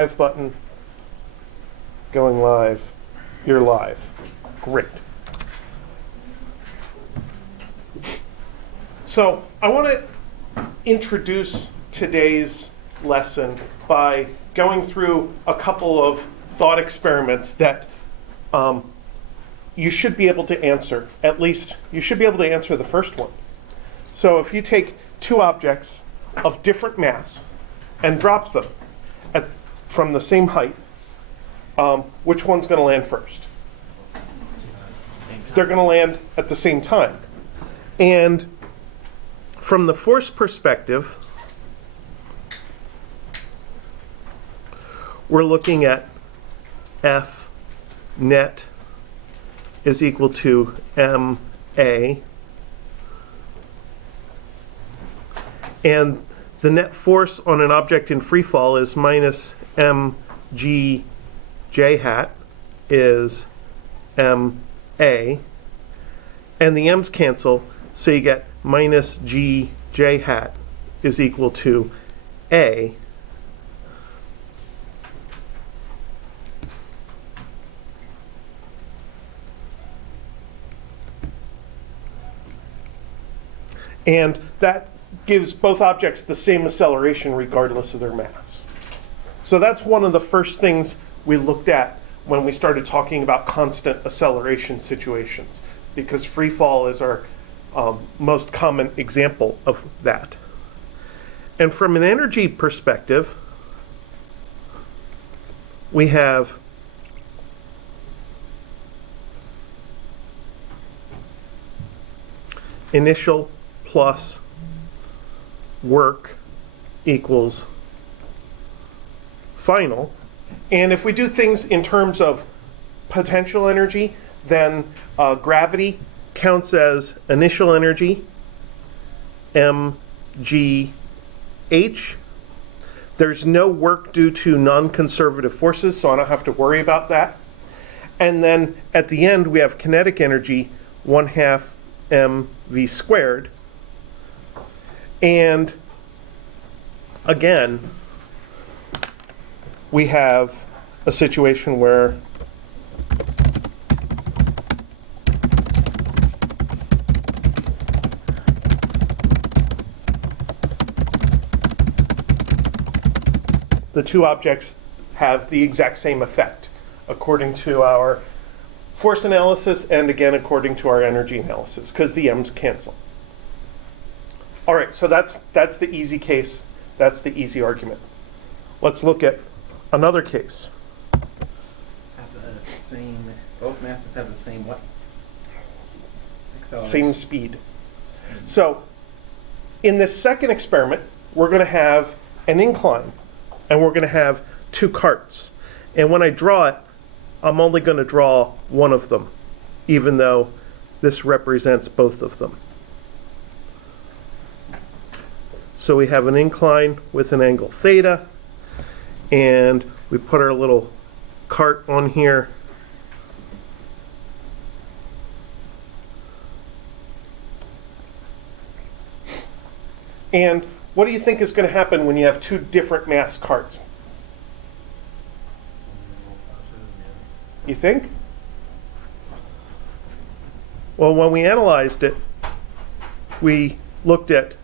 Live button. Going live. You're live. Great. So I want to introduce today's lesson by going through a couple of thought experiments that you should be able to answer. At least you should be able to answer the first one. So if you take two objects of different mass and drop them from the same height, which one's going to land first? They're going to land at the same time. And from the force perspective, we're looking at F net is equal to ma, and the net force on an object in free fall is minus mg j hat is ma, and the m's cancel, so you get minus g j hat is equal to a. And that gives both objects the same acceleration regardless of their mass. So that's one of the first things we looked at when we started talking about constant acceleration situations, because free fall is our most common example of that. And from an energy perspective, we have initial plus work equals final. And if we do things in terms of potential energy, then gravity counts as initial energy, mgh. There's no work due to non-conservative forces, so I don't have to worry about that. And then at the end, we have kinetic energy, 1/2 mv squared. And again, we have a situation where the two objects have the exact same effect according to our force analysis and again according to our energy analysis, because the m's cancel. All right, so that's the easy case. That's the easy argument. Let's look at another case. Both masses have the same what? Same speed. So in this second experiment, we're going to have an incline, and we're going to have two carts. And when I draw it, I'm only going to draw one of them, even though this represents both of them. So we have an incline with an angle theta, and we put our little cart on here. And what do you think is going to happen when you have two different mass carts? You think? Well, when we analyzed it, we looked at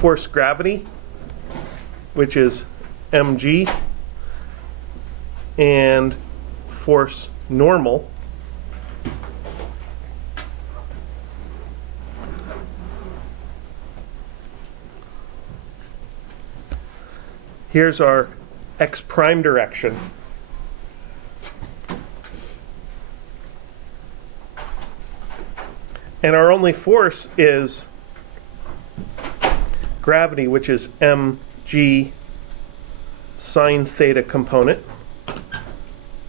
force gravity, which is mg, and force normal, here's our x prime direction. And our only force is gravity, which is mg sine theta component,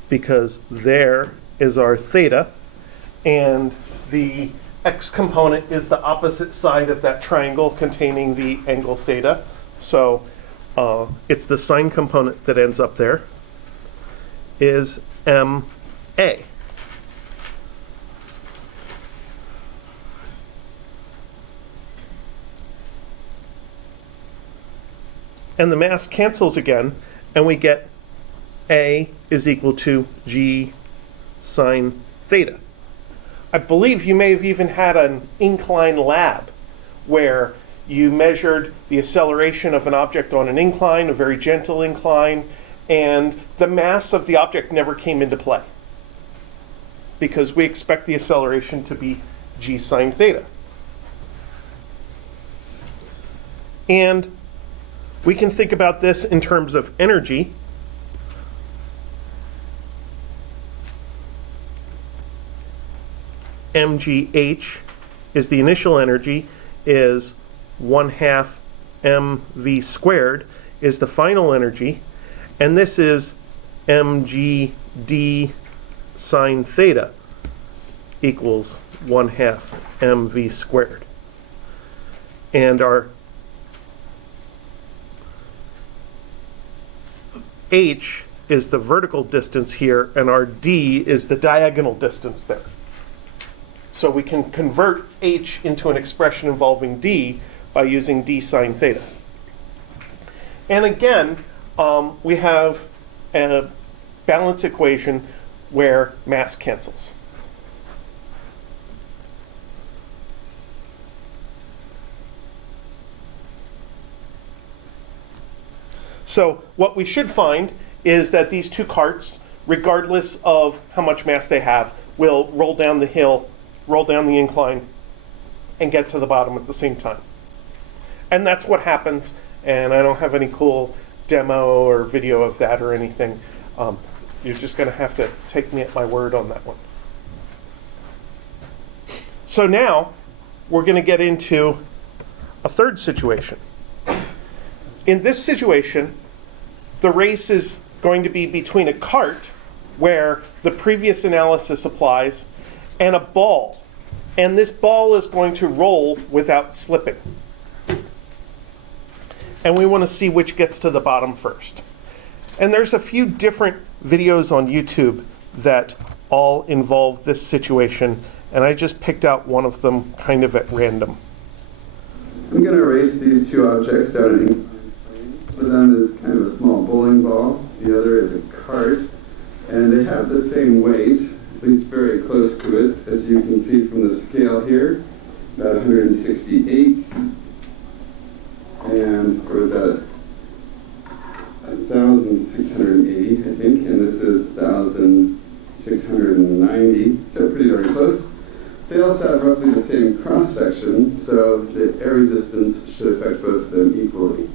because there is our theta, and the x component is the opposite side of that triangle containing the angle theta. So it's the sine component that ends up there, is ma. And the mass cancels again, and we get A is equal to G sine theta. I believe you may have even had an incline lab where you measured the acceleration of an object on an incline, a very gentle incline, and the mass of the object never came into play because we expect the acceleration to be G sine theta. And we can think about this in terms of energy. mgh is the initial energy, is 1/2 mv squared is the final energy, and this is mgd sine theta equals 1/2 mv squared. And our h is the vertical distance here, and our d is the diagonal distance there. So we can convert h into an expression involving d by using d sine theta. And again, we have a balance equation where mass cancels. So what we should find is that these two carts, regardless of how much mass they have, will roll down the hill, roll down the incline, and get to the bottom at the same time. And that's what happens, and I don't have any cool demo or video of that or anything. You're just going to have to take me at my word on that one. So now we're going to get into a third situation. In this situation, the race is going to be between a cart, where the previous analysis applies, and a ball. And this ball is going to roll without slipping. And we want to see which gets to the bottom first. And there's a few different videos on YouTube that all involve this situation, and I just picked out one of them kind of at random. I'm going to race these two objects down an inclined plane. One of them is kind of a small bowling ball. The other is a cart. And they have the same weight, at least very close to it, as you can see from the scale here, about 168. And, or is that 1,680, I think, and this is 1,690, so pretty darn close. They also have roughly the same cross-section, so the air resistance should affect both of them equally.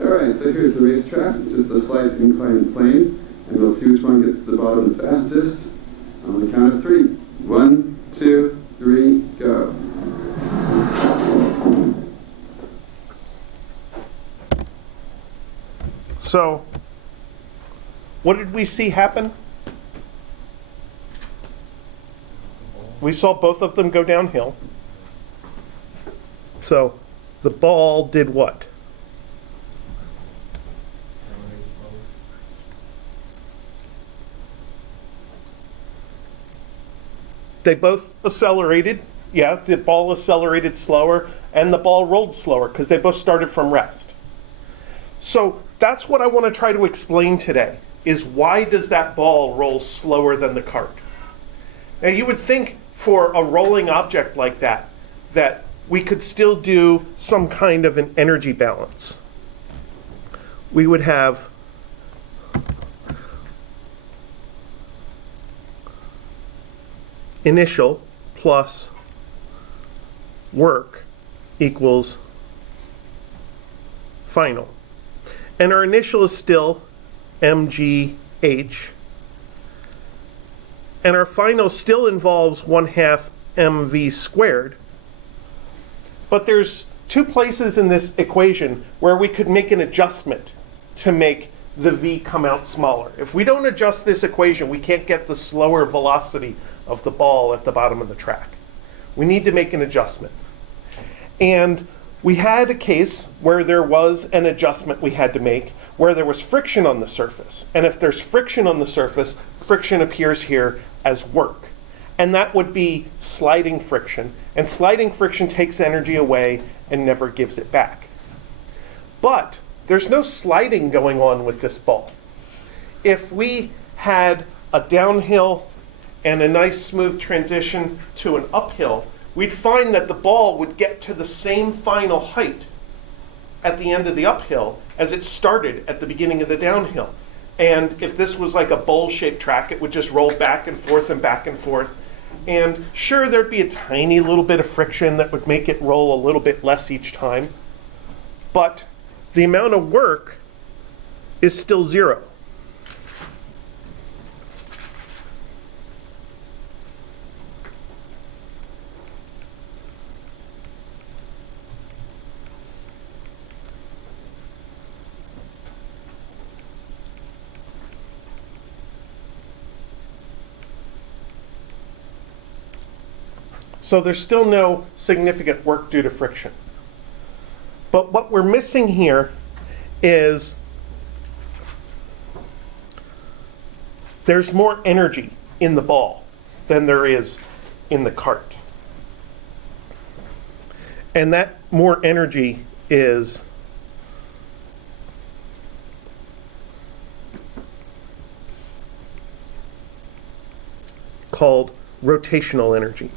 All right, so here's the racetrack, just a slight inclined plane, and we'll see which one gets to the bottom the fastest on the count of 3. 1, 2, 3, go. So, what did we see happen? We saw both of them go downhill. So, the ball did what? They both accelerated. Yeah, the ball accelerated slower, and the ball rolled slower because they both started from rest. So that's what I want to try to explain today, is why does that ball roll slower than the cart? Now you would think for a rolling object like that, that we could still do some kind of an energy balance. We would have initial plus work equals final. And our initial is still mgh. And our final still involves 1/2 mv squared. But there's two places in this equation where we could make an adjustment to make the v come out smaller. If we don't adjust this equation, we can't get the slower velocity of the ball at the bottom of the track. We need to make an adjustment. And we had a case where there was an adjustment we had to make, where there was friction on the surface. And if there's friction on the surface, friction appears here as work. And that would be sliding friction. And sliding friction takes energy away and never gives it back. But there's no sliding going on with this ball. If we had a downhill and a nice smooth transition to an uphill, we'd find that the ball would get to the same final height at the end of the uphill as it started at the beginning of the downhill. And if this was like a bowl-shaped track, it would just roll back and forth and back and forth. And sure, there'd be a tiny little bit of friction that would make it roll a little bit less each time. But the amount of work is still zero. So there's still no significant work due to friction. But what we're missing here is there's more energy in the ball than there is in the cart. And that more energy is called rotational energy.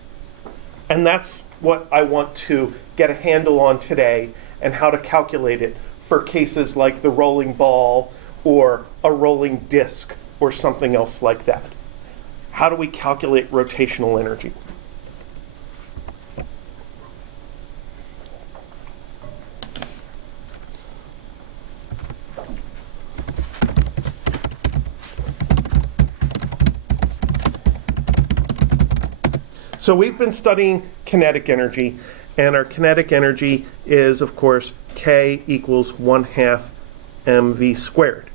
And that's what I want to get a handle on today, and how to calculate it for cases like the rolling ball or a rolling disc or something else like that. How do we calculate rotational energy? So we've been studying kinetic energy, and our kinetic energy is, of course, K equals 1/2 mv squared.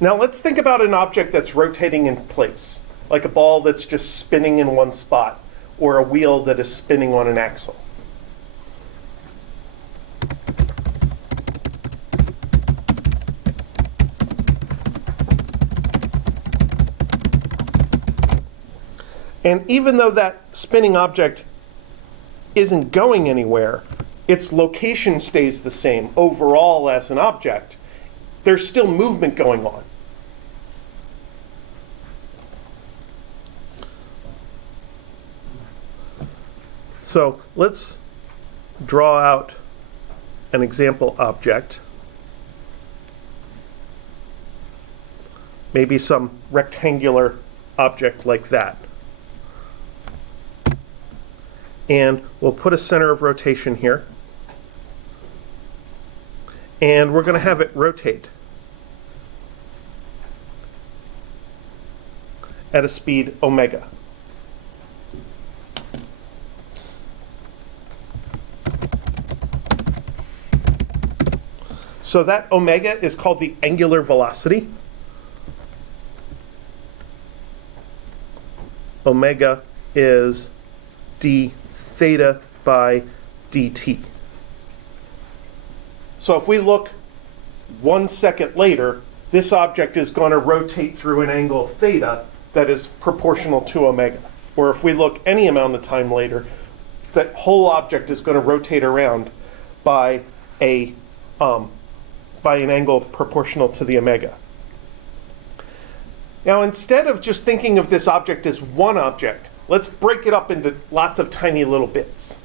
Now let's think about an object that's rotating in place, like a ball that's just spinning in one spot, or a wheel that is spinning on an axle. And even though that spinning object isn't going anywhere, its location stays the same overall as an object. There's still movement going on. So let's draw out an example object. Maybe some rectangular object like that. And we'll put a center of rotation here. And we're going to have it rotate at a speed omega. So that omega is called the angular velocity. Omega is d theta by dt. So if we look 1 second later, this object is going to rotate through an angle theta that is proportional to omega. Or if we look any amount of time later, that whole object is going to rotate around by an angle proportional to the omega. Now, instead of just thinking of this object as one object, let's break it up into lots of tiny little bits.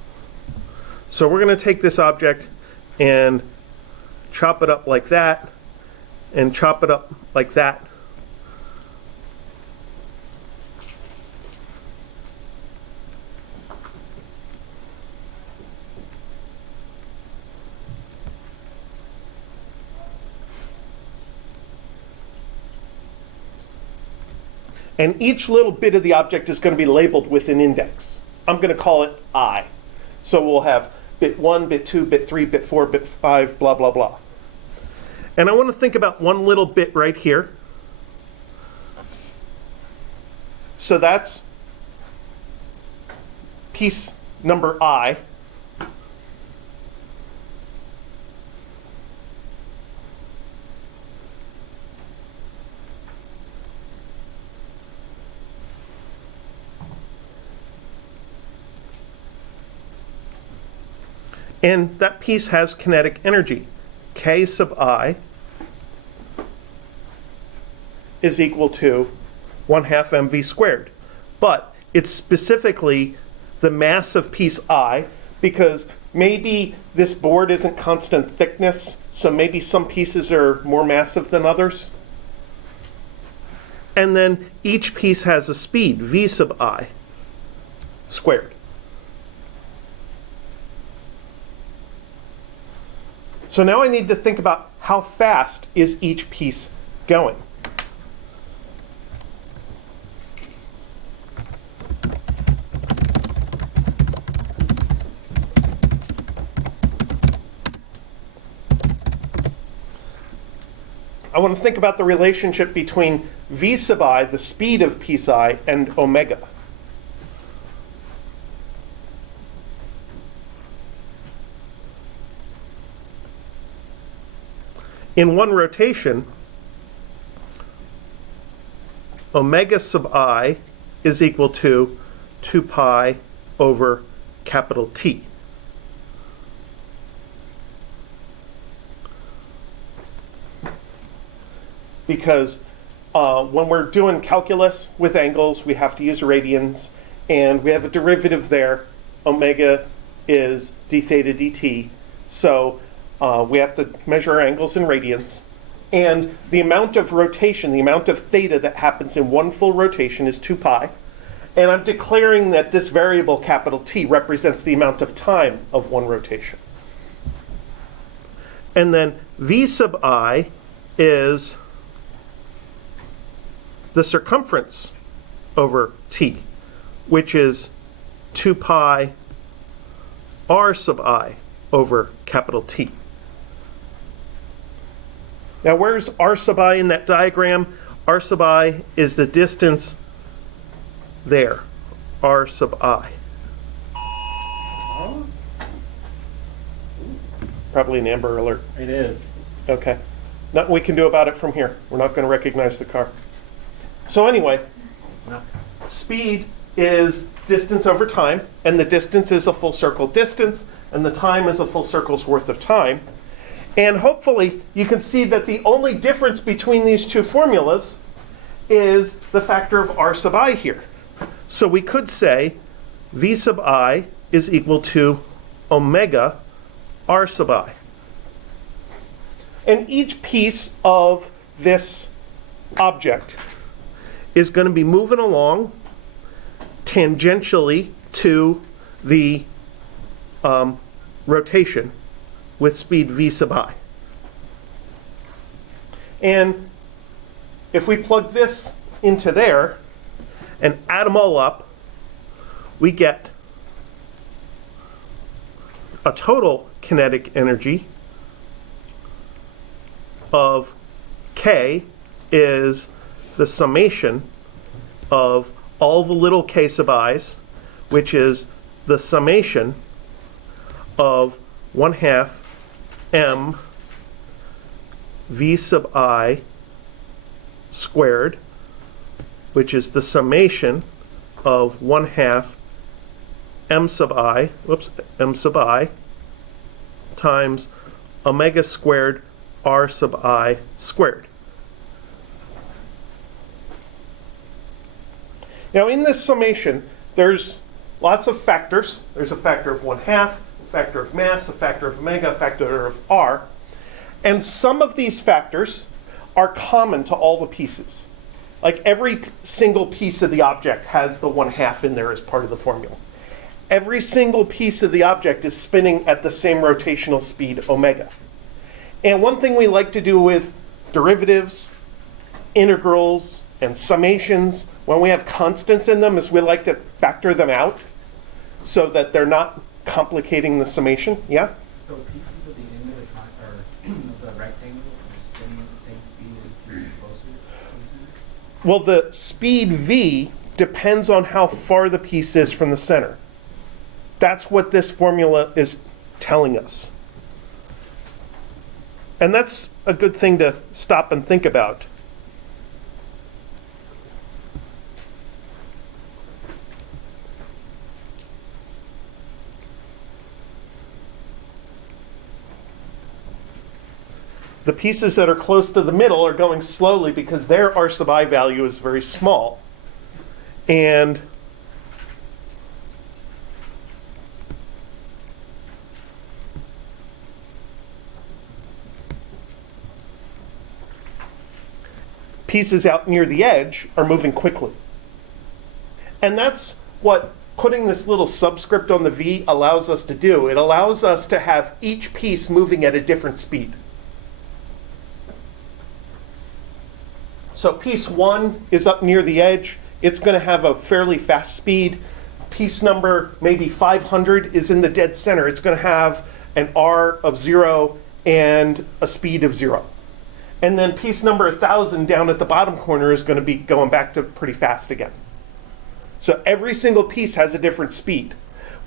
So we're going to take this object and chop it up like that, and chop it up like that. And each little bit of the object is going to be labeled with an index. I'm going to call it I. So we'll have bit 1, bit 2, bit 3, bit 4, bit 5, blah, blah, blah. And I want to think about one little bit right here. So that's piece number I. And that piece has kinetic energy. K sub I is equal to 1/2 mv squared. But it's specifically the mass of piece I, because maybe this board isn't constant thickness, so maybe some pieces are more massive than others. And then each piece has a speed, v sub I squared. So now I need to think about how fast is each piece going. I want to think about the relationship between v sub I, the speed of piece I, and omega. In one rotation, omega sub I is equal to 2 pi over capital T. Because when we're doing calculus with angles, we have to use radians, and we have a derivative there. Omega is d theta dt. So we have to measure our angles in radians. And the amount of rotation, the amount of theta that happens in one full rotation is 2 pi. And I'm declaring that this variable, capital T, represents the amount of time of one rotation. And then v sub I is the circumference over T, which is 2 pi r sub I over capital T. Now where's r sub I in that diagram? R sub I is the distance there, r sub I. Probably an Amber Alert. It is. Okay. Nothing we can do about it from here. We're not going to recognize the car. So anyway, No. speed is distance over time, and the distance is a full circle distance, and the time is a full circle's worth of time. And hopefully you can see that the only difference between these two formulas is the factor of r sub I here. So we could say v sub I is equal to omega r sub I. And each piece of this object is going to be moving along tangentially to the rotation with speed v sub I. And if we plug this into there and add them all up, we get a total kinetic energy of K is the summation of all the little k sub i's, which is the summation of 1/2 m v sub I squared, which is the summation of 1/2 m sub I times omega squared r sub I squared. Now in this summation, there's lots of factors. There's a factor of 1/2, a factor of mass, a factor of omega, a factor of r. And some of these factors are common to all the pieces. Like every single piece of the object has the 1/2 in there as part of the formula. Every single piece of the object is spinning at the same rotational speed, omega. And one thing we like to do with derivatives, integrals, and summations, when we have constants in them, is we like to factor them out so that they're not complicating the summation. Yeah? So pieces at the end of the of the rectangle are spinning at the same speed as pieces closer to Well, the speed v depends on how far the piece is from the center. That's what this formula is telling us. And that's a good thing to stop and think about. The pieces that are close to the middle are going slowly because their R sub I value is very small. And pieces out near the edge are moving quickly. And that's what putting this little subscript on the V allows us to do. It allows us to have each piece moving at a different speed. So piece 1 is up near the edge. It's going to have a fairly fast speed. Piece number maybe 500 is in the dead center. It's going to have an R of 0 and a speed of 0. And then piece number 1000 down at the bottom corner is going to be going back to pretty fast again. So every single piece has a different speed.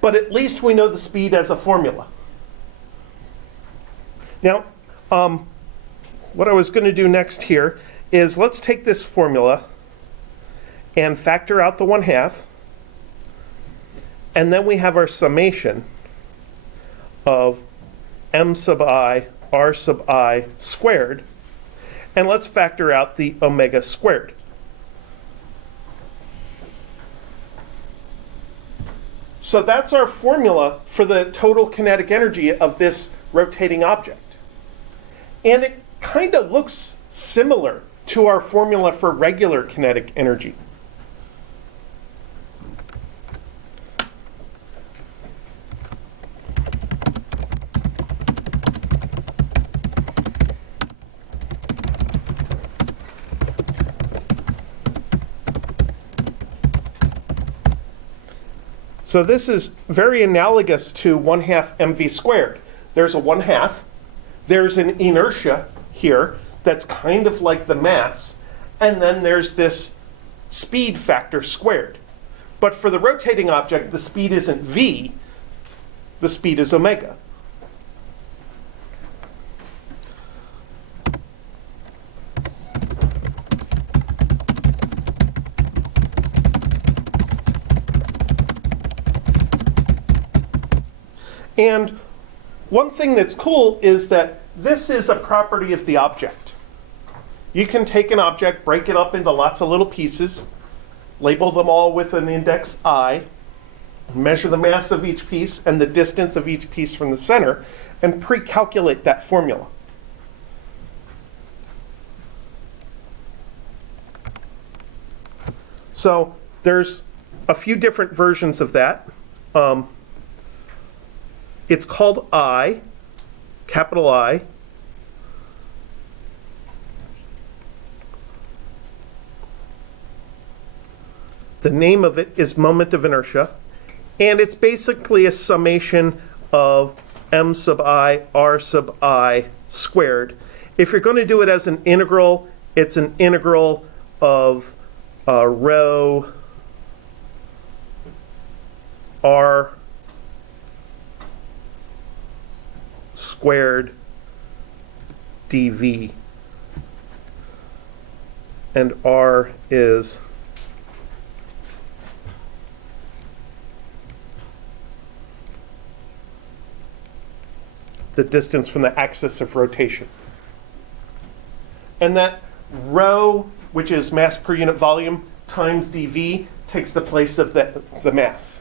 But at least we know the speed as a formula. Now, what I was going to do next here is let's take this formula and factor out the 1/2. And then we have our summation of m sub I r sub I squared. And let's factor out the omega squared. So that's our formula for the total kinetic energy of this rotating object. And it kind of looks similar to our formula for regular kinetic energy. So this is very analogous to 1/2 mv squared. There's a 1/2. There's an inertia here that's kind of like the mass. And then there's this speed factor squared. But for the rotating object, the speed isn't v, the speed is omega. And one thing that's cool is that this is a property of the object. You can take an object, break it up into lots of little pieces, label them all with an index I, measure the mass of each piece and the distance of each piece from the center, and pre-calculate that formula. So there's a few different versions of that. It's called I, capital I. The name of it is moment of inertia, and it's basically a summation of m sub I r sub I squared. If you're going to do it as an integral, it's an integral of rho r squared dv, and r is the distance from the axis of rotation. And that rho, which is mass per unit volume, times dv, takes the place of the mass.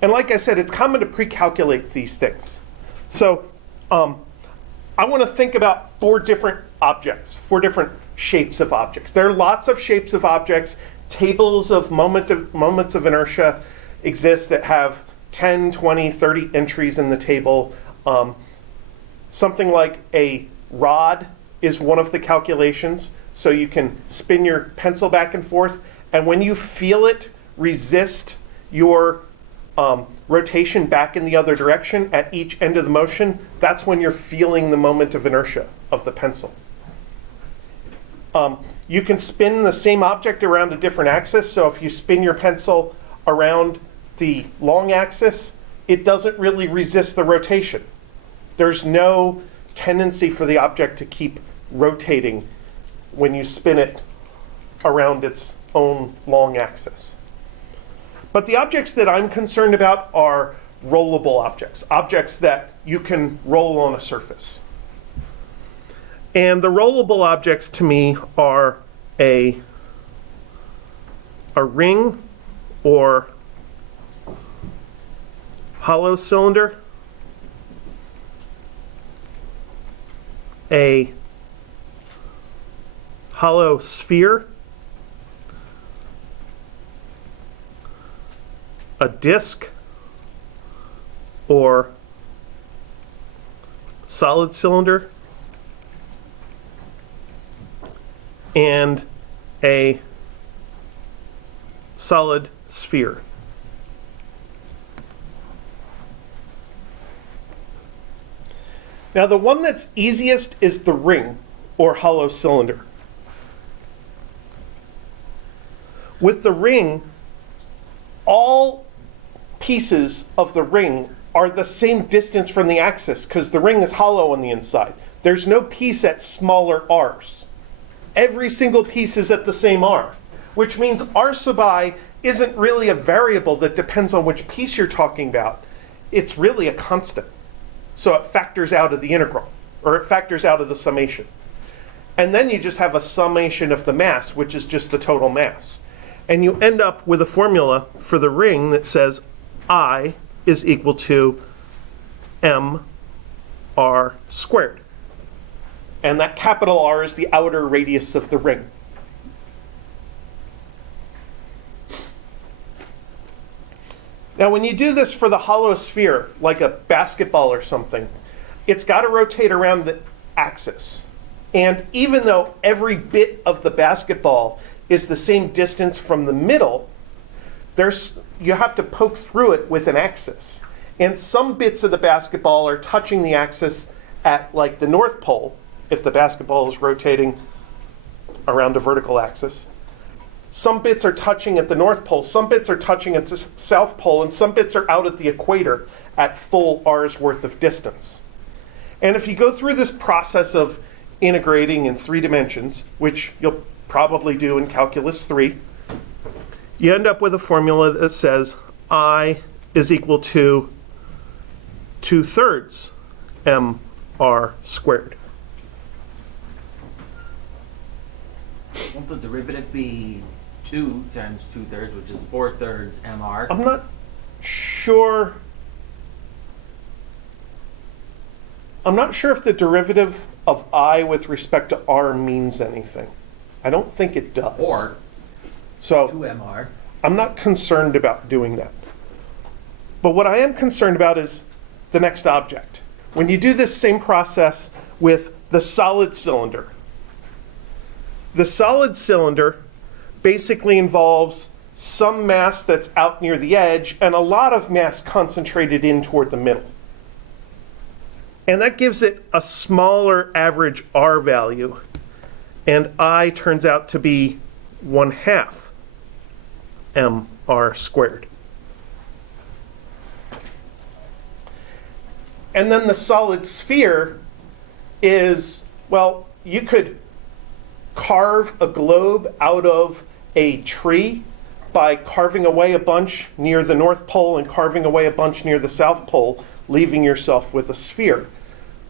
And like I said, it's common to pre-calculate these things. So I want to think about 4 different objects, 4 different shapes of objects. There are lots of shapes of objects. Tables of moments of inertia exist that have 10, 20, 30 entries in the table. Something like a rod is one of the calculations. So you can spin your pencil back and forth, and when you feel it resist your rotation back in the other direction at each end of the motion, that's when you're feeling the moment of inertia of the pencil. You can spin the same object around a different axis, so if you spin your pencil around the long axis, it doesn't really resist the rotation. There's no tendency for the object to keep rotating when you spin it around its own long axis. But the objects that I'm concerned about are rollable objects, objects that you can roll on a surface. And the rollable objects to me are a ring or hollow cylinder, a hollow sphere, a disc or solid cylinder, and a solid sphere. Now the one that's easiest is the ring or hollow cylinder. With the ring, all pieces of the ring are the same distance from the axis because the ring is hollow on the inside. There's no piece at smaller r's. Every single piece is at the same r, which means r sub I isn't really a variable that depends on which piece you're talking about. It's really a constant. So it factors out of the integral, or it factors out of the summation. And then you just have a summation of the mass, which is just the total mass. And you end up with a formula for the ring that says I is equal to mr squared. And that capital R is the outer radius of the ring. Now when you do this for the hollow sphere, like a basketball or something, it's got to rotate around the axis. And even though every bit of the basketball is the same distance from the middle, you have to poke through it with an axis. And some bits of the basketball are touching the axis at like the North Pole, if the basketball is rotating around a vertical axis. Some bits are touching at the North Pole, some bits are touching at the South Pole, and some bits are out at the equator at full r's worth of distance. And if you go through this process of integrating in 3 dimensions, which you'll probably do in Calculus 3, you end up with a formula that says I is equal to 2/3 mr squared. Won't the derivative be 2 times 2/3, which is 4/3 mr? I'm not sure. I'm not sure if the derivative of I with respect to r means anything. I don't think it does. Or so 2 mr. I'm not concerned about doing that. But what I am concerned about is the next object. When you do this same process with the solid cylinder, the solid cylinder basically involves some mass that's out near the edge and a lot of mass concentrated in toward the middle. And that gives it a smaller average R value. And I turns out to be 1/2 mr squared. And then the solid sphere is, well, you could carve a globe out of a tree by carving away a bunch near the North Pole and carving away a bunch near the South Pole, leaving yourself with a sphere.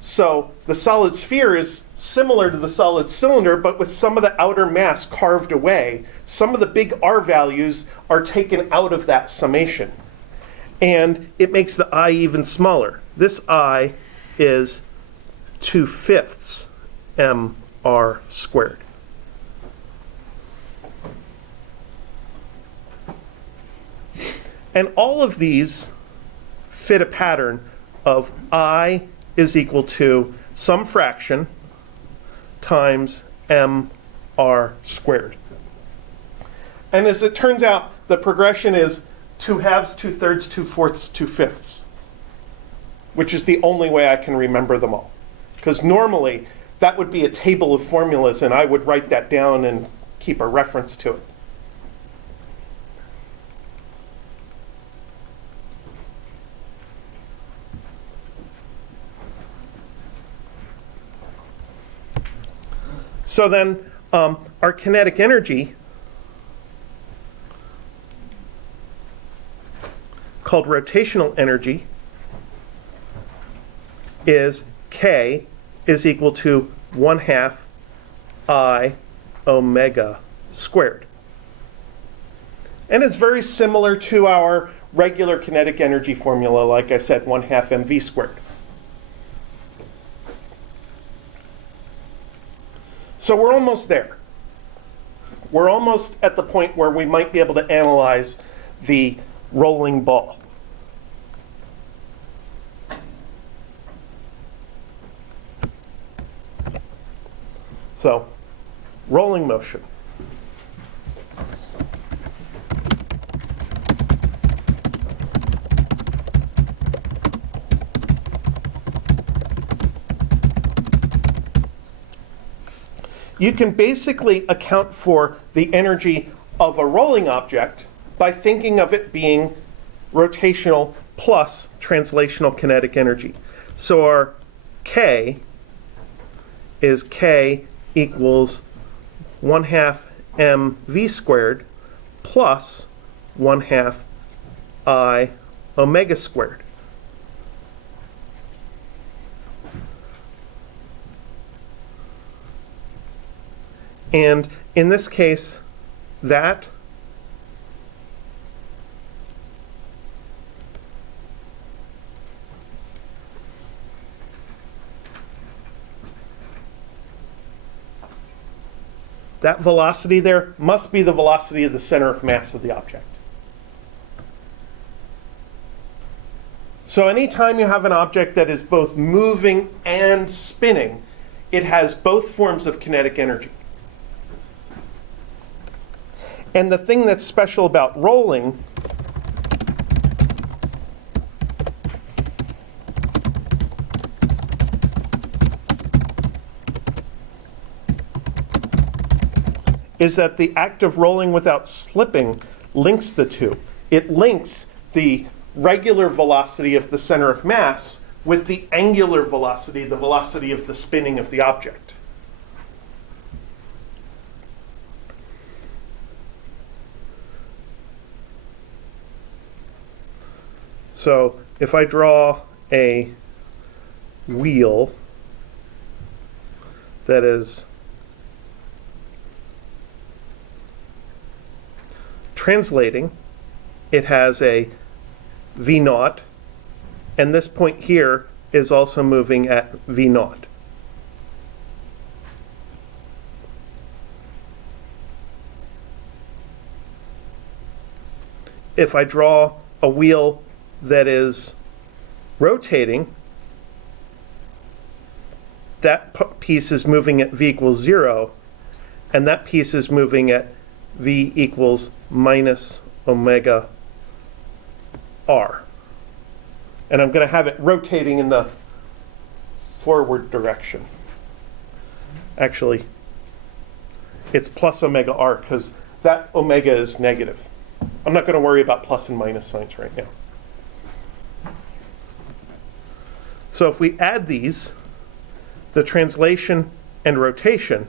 So the solid sphere is similar to the solid cylinder, but with some of the outer mass carved away. Some of the big R values are taken out of that summation. And it makes the I even smaller. This I is 2/5 mr squared. And all of these fit a pattern of I is equal to some fraction times mr squared. And as it turns out, the progression is 2/2, 2/3, 2/4, 2/5, which is the only way I can remember them all. Because normally that would be a table of formulas and I would write that down and keep a reference to it. So then our kinetic energy called rotational energy is K is equal to 1/2 I omega squared. And it's very similar to our regular kinetic energy formula, like I said, 1/2 mv squared. So we're almost there. We're almost at the point where we might be able to analyze the rolling ball. So, rolling motion. You can basically account for the energy of a rolling object by thinking of it being rotational plus translational kinetic energy. So our K is K equals 1/2 mv squared plus 1/2 I omega squared. And in this case, that velocity there must be the velocity of the center of mass of the object. So anytime you have an object that is both moving and spinning, it has both forms of kinetic energy. And the thing that's special about rolling is that the act of rolling without slipping links the two. It links the regular velocity of the center of mass with the angular velocity, the velocity of the spinning of the object. So if I draw a wheel that is translating, it has a V naught, and this point here is also moving at V naught. If I draw a wheel that is rotating, that piece is moving at V equals 0, and that piece is moving at V equals minus omega r. And I'm going to have it rotating in the forward direction. Actually, it's plus omega r because that omega is negative. I'm not going to worry about plus and minus signs right now. So if we add these, the translation and rotation,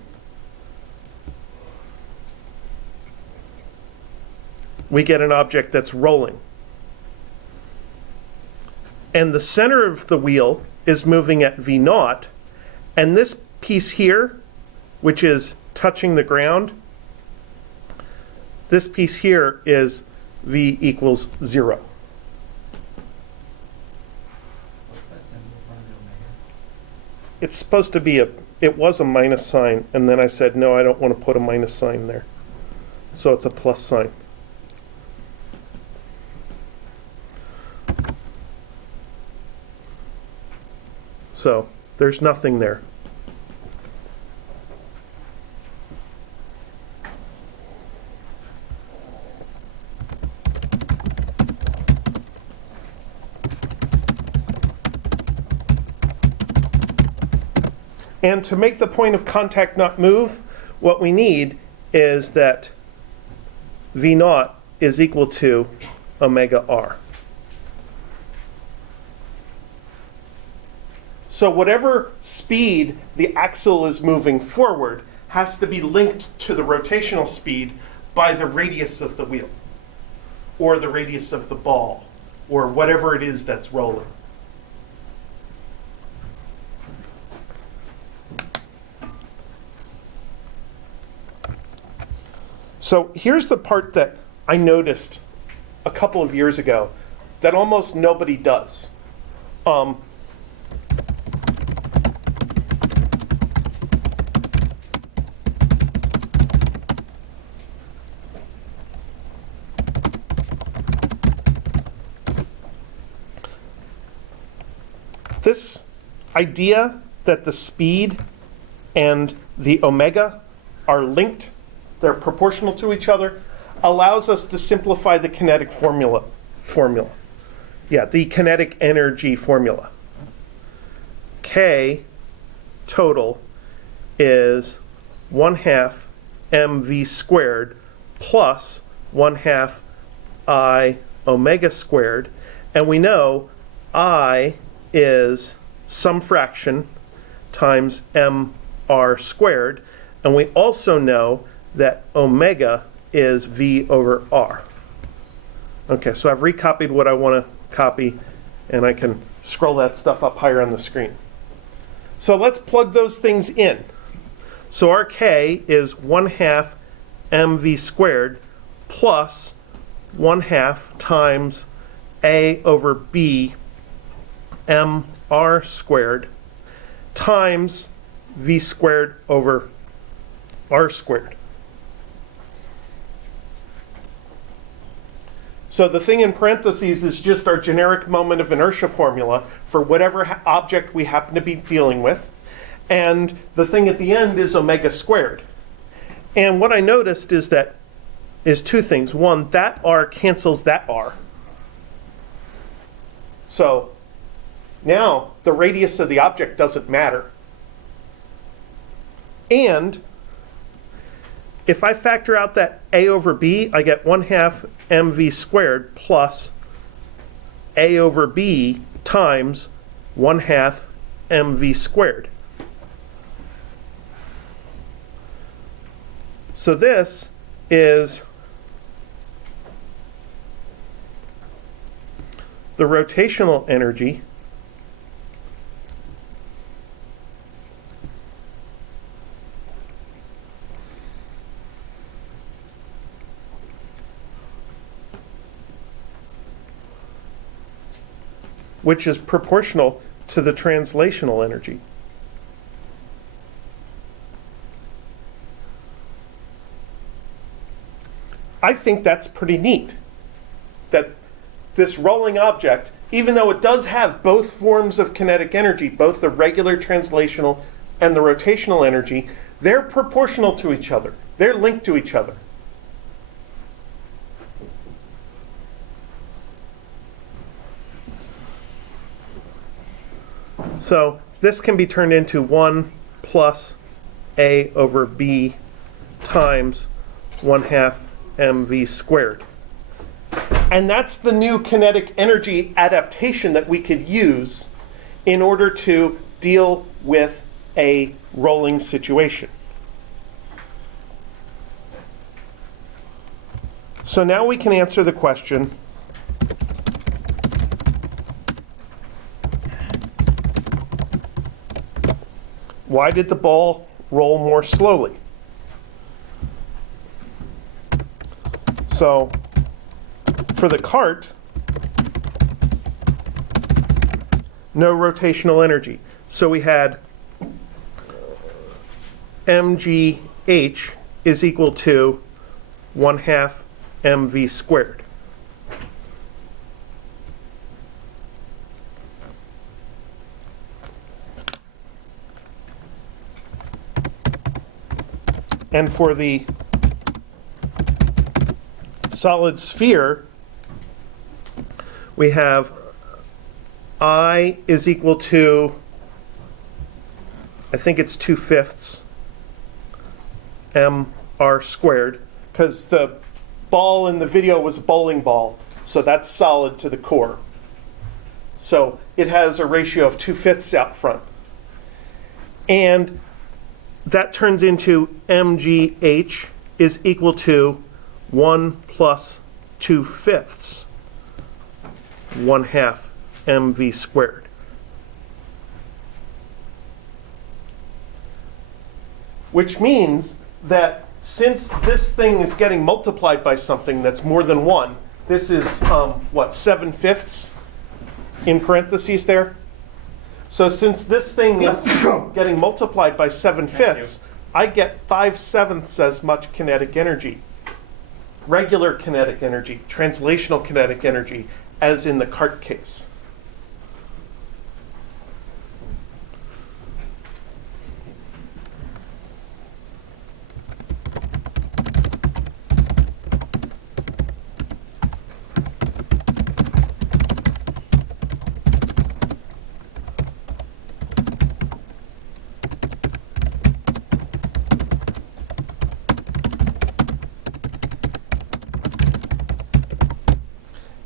we get an object that's rolling. And the center of the wheel is moving at V naught, and this piece here, which is touching the ground, this piece here is V equals 0. What's that symbol for the omega? It's supposed to be it was a minus sign, and then I said, no, I don't want to put a minus sign there. So it's a plus sign. So there's nothing there. And to make the point of contact not move, what we need is that V naught is equal to omega r. So whatever speed the axle is moving forward has to be linked to the rotational speed by the radius of the wheel or the radius of the ball. or whatever it is that's rolling. So here's the part that I noticed a couple of years ago that almost nobody does. This idea that the speed and the omega are linked, they're proportional to each other, allows us to simplify the kinetic formula. Yeah, the kinetic energy formula. K total is 1/2 mv squared plus 1/2 I omega squared. And we know I is some fraction times mr squared. And we also know that omega is v over r. Okay, so I've recopied what I want to copy, and I can scroll that stuff up higher on the screen. So let's plug those things in. So our K is 1/2 mv squared plus 1/2 times a over b mr squared times v squared over r squared. So the thing in parentheses is just our generic moment of inertia formula for whatever object we happen to be dealing with. And the thing at the end is omega squared. And what I noticed is two things. One, that r cancels that r. So now the radius of the object doesn't matter. And if I factor out that a over b, I get 1/2 mv squared plus a over b times 1/2 mv squared. So this is the rotational energy which is proportional to the translational energy. I think that's pretty neat, that this rolling object, even though it does have both forms of kinetic energy, both the regular translational and the rotational energy, they're proportional to each other. They're linked to each other. So this can be turned into 1 plus a over b times 1/2 mv squared. And that's the new kinetic energy adaptation that we could use in order to deal with a rolling situation. So now we can answer the question, why did the ball roll more slowly? So for the cart, no rotational energy. So we had mgh is equal to 1/2 mv squared. And for the solid sphere, we have I is equal to, I think it's 2/5 mr squared, because the ball in the video was a bowling ball, so that's solid to the core. So it has a ratio of 2/5 out front. And that turns into mgh is equal to 1 plus 2/5. 1/2 mv squared. Which means that since this thing is getting multiplied by something that's more than 1, this is, what, 7/5 in parentheses there? So since this thing is getting multiplied by 7/5, I get 5/7 as much kinetic energy, regular kinetic energy, translational kinetic energy, as in the cart case.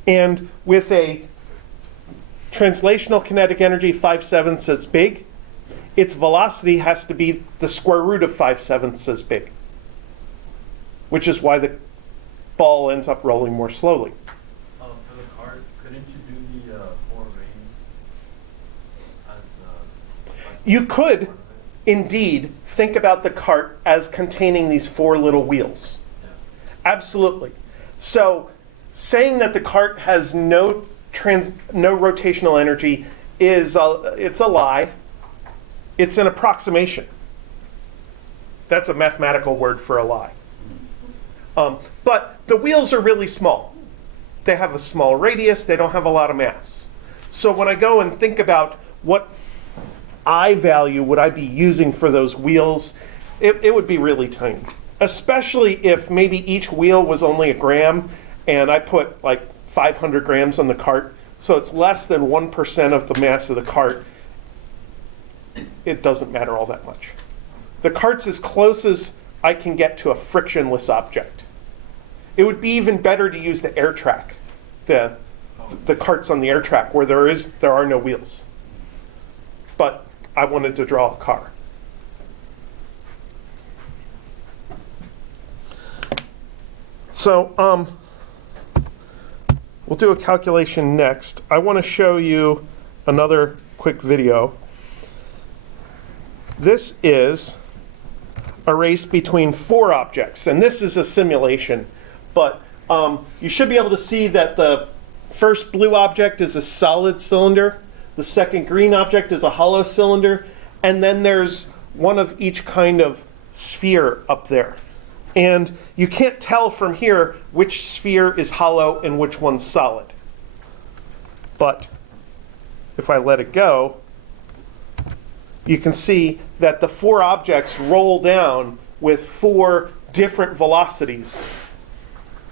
And with a translational kinetic energy 5/7 as big, its velocity has to be the square root of 5/7 as big, which is why the ball ends up rolling more slowly. For the cart, couldn't you do the 4 rings as You could, indeed, think about the cart as containing these 4 little wheels. Yeah. Absolutely. So saying that the cart has no rotational energy is it's a lie. It's an approximation. That's a mathematical word for a lie. But the wheels are really small. They have a small radius. They don't have a lot of mass. So when I go and think about what I value would I be using for those wheels, it would be really tiny. Especially if maybe each wheel was only a gram and I put like 500 grams on the cart, so it's less than 1% of the mass of the cart. It doesn't matter all that much. The cart's as close as I can get to a frictionless object. It would be even better to use the air track, the carts on the air track where there are no wheels. But I wanted to draw a car. So we'll do a calculation next. I want to show you another quick video. This is a race between 4 objects, and this is a simulation, but you should be able to see that the first blue object is a solid cylinder, the second green object is a hollow cylinder, and then there's one of each kind of sphere up there. And you can't tell from here which sphere is hollow and which one's solid. But if I let it go, you can see that the 4 objects roll down with 4 different velocities.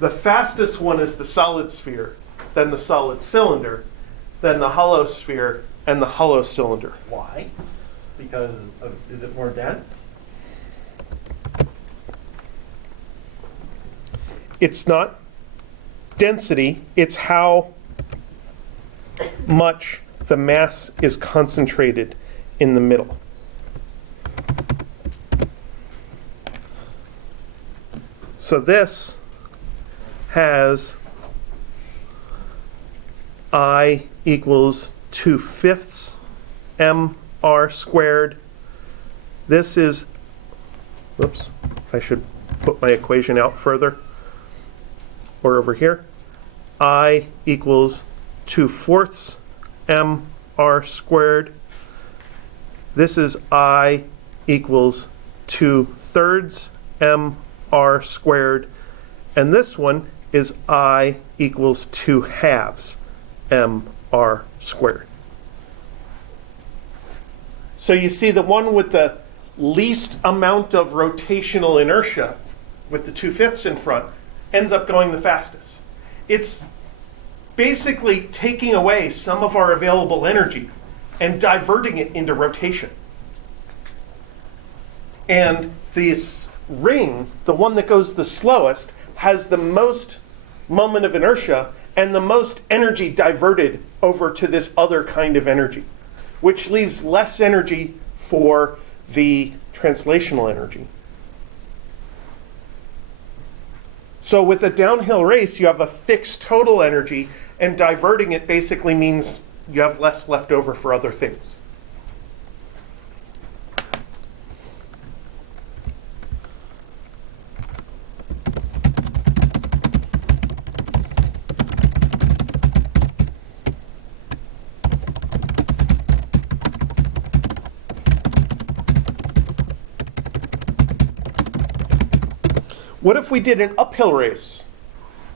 The fastest one is the solid sphere, then the solid cylinder, then the hollow sphere, and the hollow cylinder. Why? Because is it more dense? It's not density, it's how much the mass is concentrated in the middle. So this has I equals 2/5 mr squared. This is, whoops, I should put my equation out further, or over here. I equals 2/4 mr squared. This is I equals 2/3 mr squared. And this one is I equals 2/2 mr squared. So you see the one with the least amount of rotational inertia, with the 2/5 in front, ends up going the fastest. It's basically taking away some of our available energy and diverting it into rotation. And this ring, the one that goes the slowest, has the most moment of inertia and the most energy diverted over to this other kind of energy, which leaves less energy for the translational energy. So with a downhill race, you have a fixed total energy, and diverting it basically means you have less left over for other things. What if we did an uphill race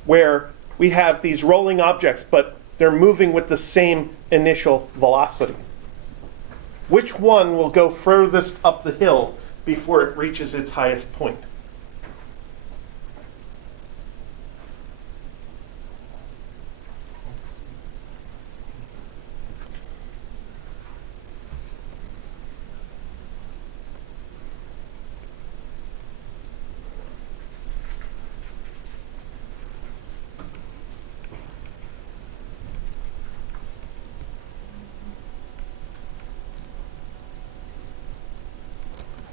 where we have these rolling objects, but they're moving with the same initial velocity? Which one will go furthest up the hill before it reaches its highest point?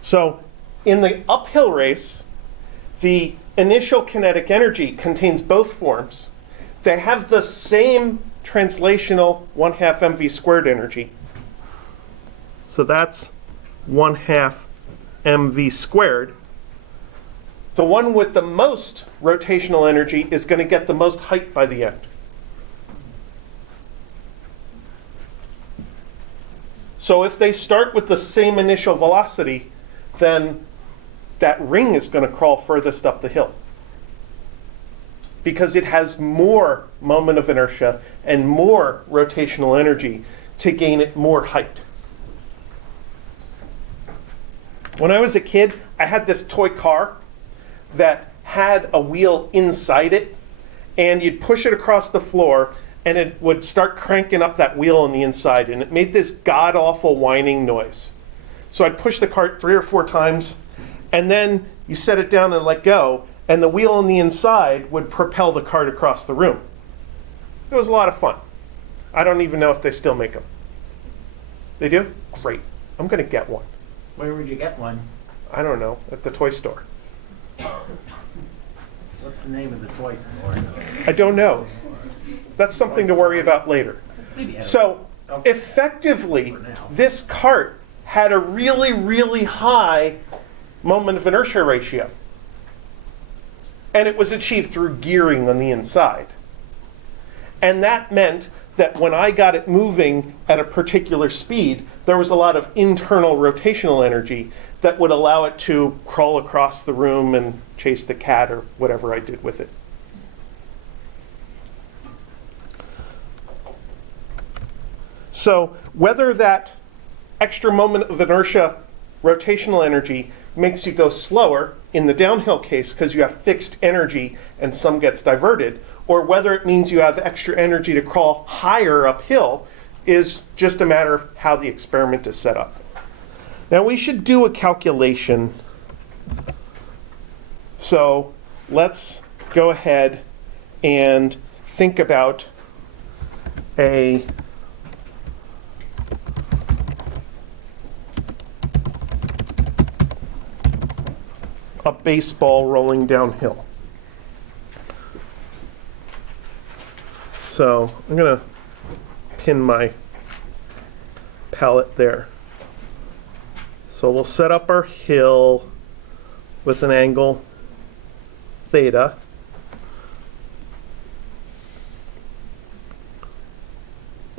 So in the uphill race, the initial kinetic energy contains both forms. They have the same translational 1/2 mv squared energy. So that's 1/2 mv squared. The one with the most rotational energy is going to get the most height by the end. So if they start with the same initial velocity, then that ring is going to crawl furthest up the hill because it has more moment of inertia and more rotational energy to gain it more height. When I was a kid, I had this toy car that had a wheel inside it, and you'd push it across the floor and it would start cranking up that wheel on the inside, and it made this god-awful whining noise. So I'd push the cart 3 or 4 times, and then you set it down and let go, and the wheel on the inside would propel the cart across the room. It was a lot of fun. I don't even know if they still make them. They do? Great. I'm going to get one. Where would you get one? I don't know, at the toy store. What's the name of the toy store? I don't know. That's something to worry about later. Maybe So effectively, this cart had a really, really high moment of inertia ratio. And it was achieved through gearing on the inside. And that meant that when I got it moving at a particular speed, there was a lot of internal rotational energy that would allow it to crawl across the room and chase the cat or whatever I did with it. So whether that extra moment of inertia rotational energy makes you go slower in the downhill case because you have fixed energy and some gets diverted, or whether it means you have extra energy to crawl higher uphill is just a matter of how the experiment is set up. Now we should do a calculation. So let's go ahead and think about a baseball rolling downhill. So I'm going to pin my palette there. So we'll set up our hill with an angle theta.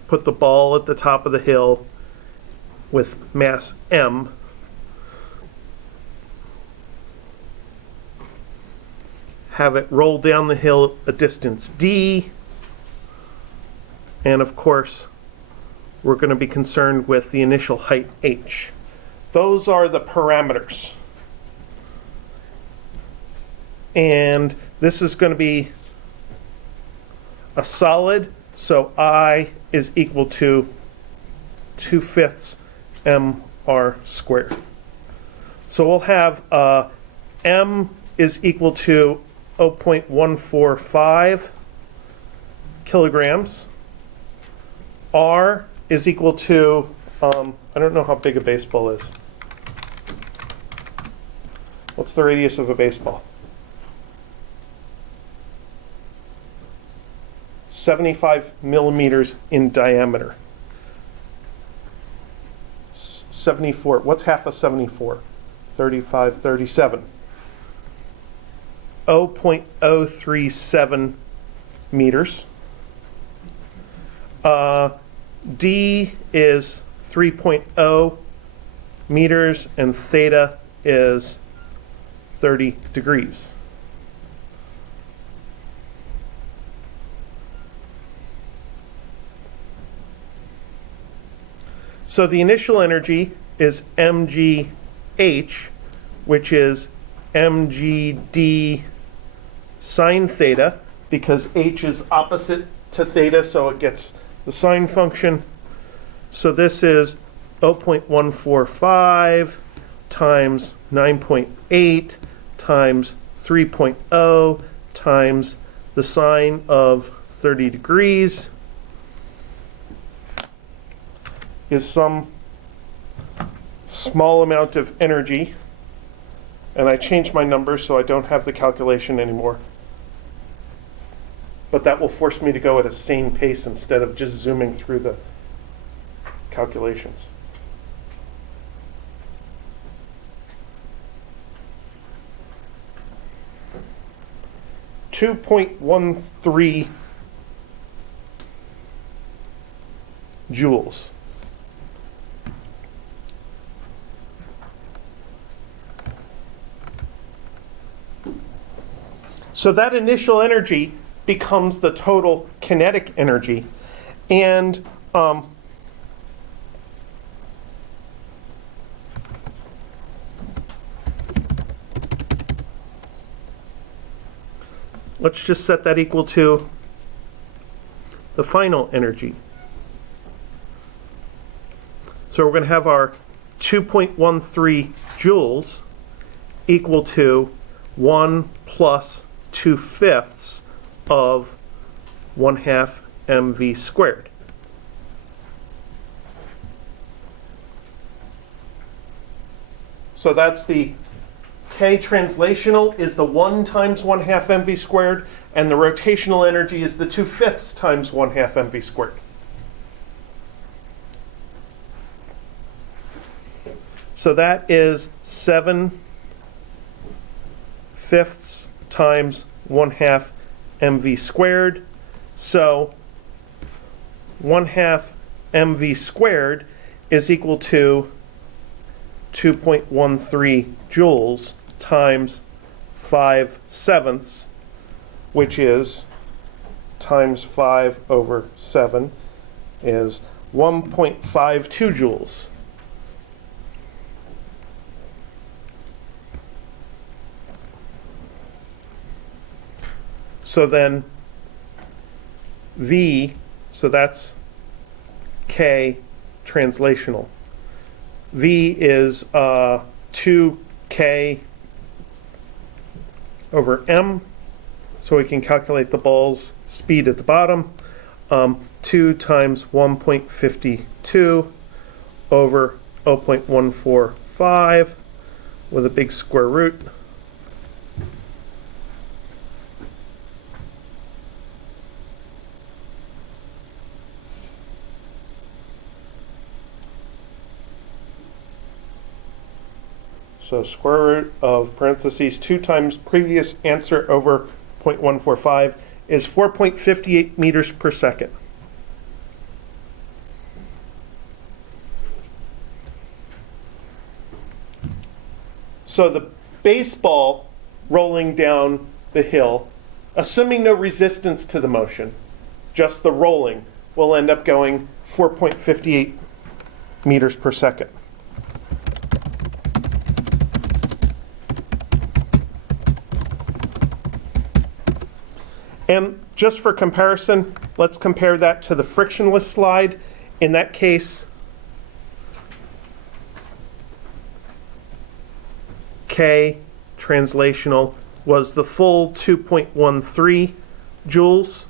Put the ball at the top of the hill with mass m. Have it roll down the hill a distance d. And of course, we're going to be concerned with the initial height h. Those are the parameters. And this is going to be a solid, so I is equal to 2/5 mr squared. So we'll have m is equal to 0.145 kilograms. R is equal to, I don't know how big a baseball is. What's the radius of a baseball? 75 millimeters in diameter. 74. What's half of 74? 35, 37. 0.037 meters. D is 3.0 meters, and theta is 30 degrees. So the initial energy is mgh, which is mgd sine theta, because h is opposite to theta, so it gets the sine function. So this is 0.145 times 9.8 times 3.0 times the sine of 30 degrees is some small amount of energy. And I changed my numbers so I don't have the calculation anymore. But that will force me to go at a sane pace instead of just zooming through the calculations. .13 joules. So that initial energy becomes the total kinetic energy. And let's just set that equal to the final energy. So we're going to have our 2.13 joules equal to 1 plus 2/5 of 1/2 mv squared. So that's the K translational is the 1 times 1/2 mv squared, and the rotational energy is the 2/5 times 1/2 mv squared. So that is 7/5 times 1/2 mv squared. So 1/2 mv squared is equal to 2.13 joules times 5/7, which is times 5/7 is 1.52 joules. So then V, so that's K translational. V is 2K over M, so we can calculate the ball's speed at the bottom. 2 times 1.52 over 0.145 with a big square root. So square root of parentheses 2 times previous answer over 0.145 is 4.58 meters per second. So the baseball rolling down the hill, assuming no resistance to the motion, just the rolling, will end up going 4.58 meters per second. And just for comparison, let's compare that to the frictionless slide. In that case, K translational was the full 2.13 joules,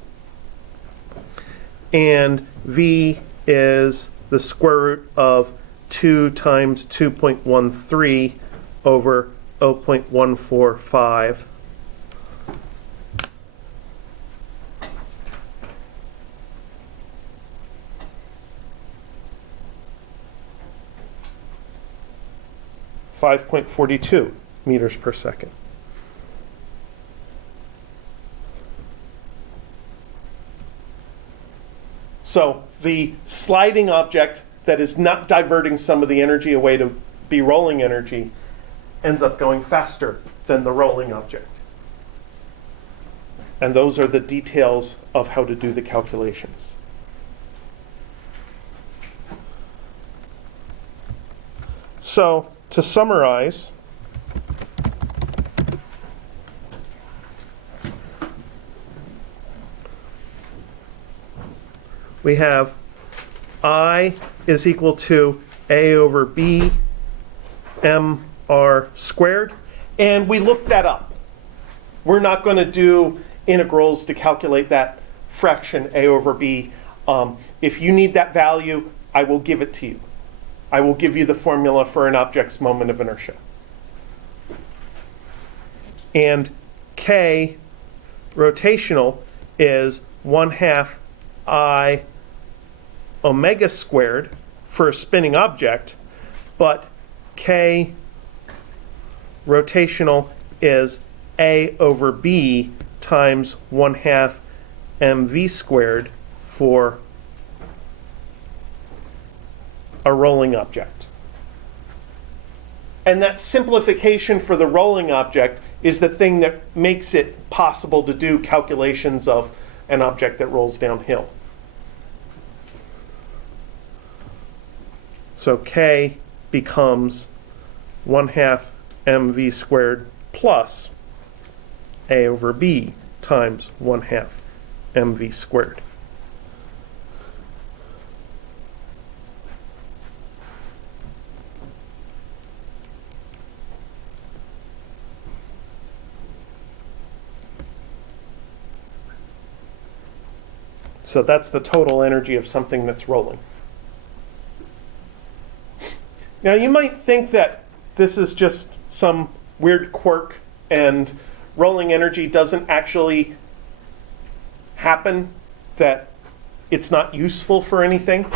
and V is the square root of 2 times 2.13 over 0.145. 5.42 meters per second. So the sliding object that is not diverting some of the energy away to be rolling energy ends up going faster than the rolling object. And those are the details of how to do the calculations. So, to summarize, we have I is equal to A over B mr squared, and we looked that up. We're not going to do integrals to calculate that fraction A over B. If you need that value, I will give it to you. I will give you the formula for an object's moment of inertia. And K rotational is 1/2 I omega squared for a spinning object, but K rotational is A over B times 1/2 mv squared for a rolling object. And that simplification for the rolling object is the thing that makes it possible to do calculations of an object that rolls downhill. So K becomes 1/2 mv squared plus A over B times 1/2 mv squared. So that's the total energy of something that's rolling. Now you might think that this is just some weird quirk and rolling energy doesn't actually happen, that it's not useful for anything.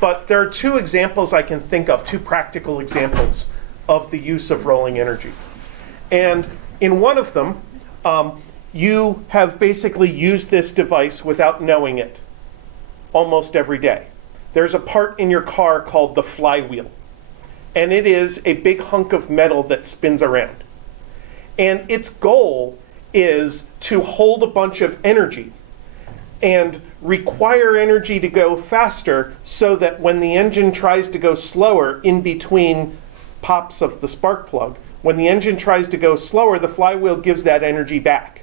But there are two examples I can think of, two practical examples of the use of rolling energy. And in one of them, you have basically used this device without knowing it almost every day. There's a part in your car called the flywheel, and it is a big hunk of metal that spins around. And its goal is to hold a bunch of energy and require energy to go faster so that when the engine tries to go slower in between pops of the spark plug, when the engine tries to go slower, the flywheel gives that energy back.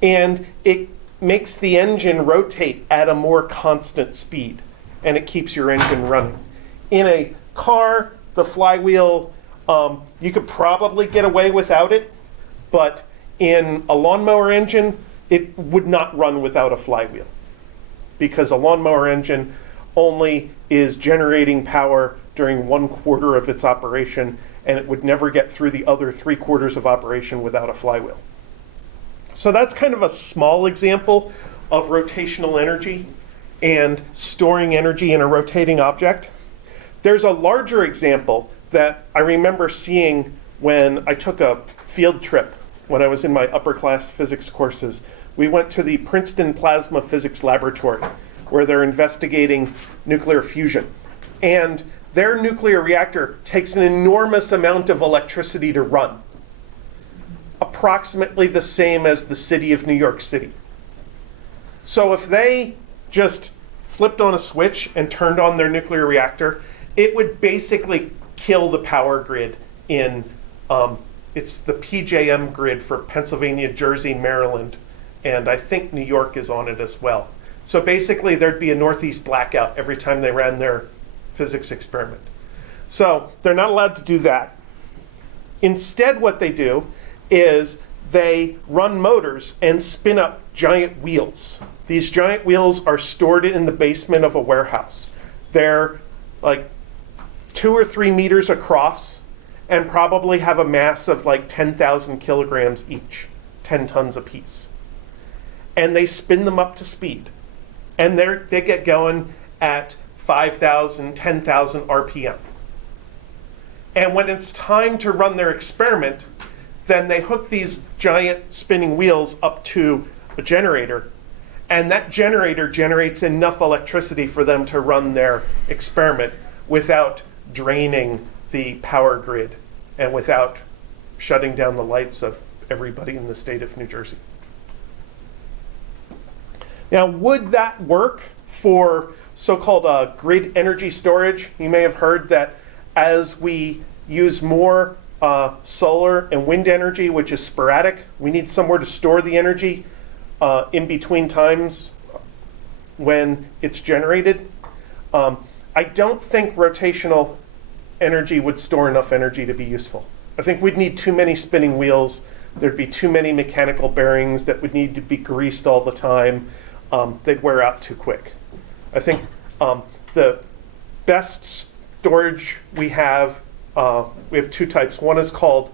And it makes the engine rotate at a more constant speed, and it keeps your engine running. In a car, the flywheel, you could probably get away without it, but in a lawnmower engine, it would not run without a flywheel, because a lawnmower engine only is generating power during 1/4 of its operation, and it would never get through the other 3/4 of operation without a flywheel. So that's kind of a small example of rotational energy and storing energy in a rotating object. There's a larger example that I remember seeing when I took a field trip when I was in my upper class physics courses. We went to the Princeton Plasma Physics Laboratory, where they're investigating nuclear fusion. And their nuclear reactor takes an enormous amount of electricity to run, approximately the same as the city of New York City. So if they just flipped on a switch and turned on their nuclear reactor, it would basically kill the power grid in, it's the PJM grid for Pennsylvania, Jersey, Maryland, and I think New York is on it as well. So basically there'd be a northeast blackout every time they ran their physics experiment. So they're not allowed to do that. Instead, what they do is they run motors and spin up giant wheels. These giant wheels are stored in the basement of a warehouse. They're like 2 or 3 meters across and probably have a mass of like 10,000 kilograms each, 10 tons apiece. And they spin them up to speed. And they get going at 5,000, 10,000 RPM. And when it's time to run their experiment, then they hook these giant spinning wheels up to a generator, and that generator generates enough electricity for them to run their experiment without draining the power grid and without shutting down the lights of everybody in the state of New Jersey. Now, would that work for so-called grid energy storage? You may have heard that as we use more solar and wind energy, which is sporadic, we need somewhere to store the energy in between times when it's generated. I don't think rotational energy would store enough energy to be useful. I think we'd need too many spinning wheels. There'd be too many mechanical bearings that would need to be greased all the time. They'd wear out too quick. I think the best storage we have two types. One is called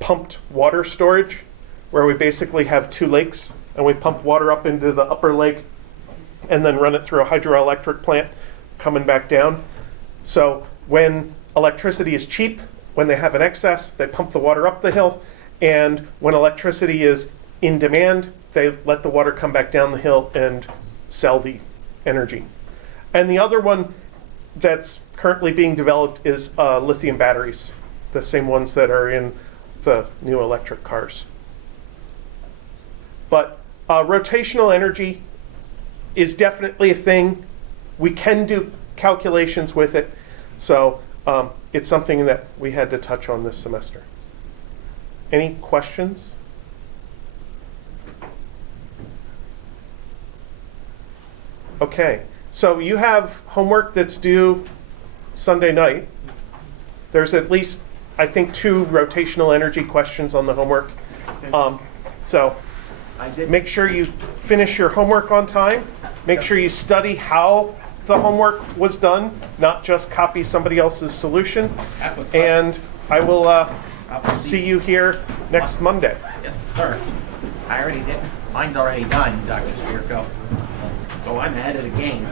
pumped water storage, where we basically have two lakes and we pump water up into the upper lake and then run it through a hydroelectric plant coming back down. So when electricity is cheap, when they have an excess, they pump the water up the hill, and when electricity is in demand, they let the water come back down the hill and sell the energy. And the other one that's currently being developed is lithium batteries, the same ones that are in the new electric cars. But rotational energy is definitely a thing. We can do calculations with it, so it's something that we had to touch on this semester. Any questions? Okay, so you have homework that's due Sunday night. There's at least, I think, 2 rotational energy questions on the homework. So make sure you finish your homework on time. Make sure you study how the homework was done, not just copy somebody else's solution. And I will see you here next Monday. Yes, sir. I already did. Mine's already done, Dr. Spirko. So I'm ahead of the game.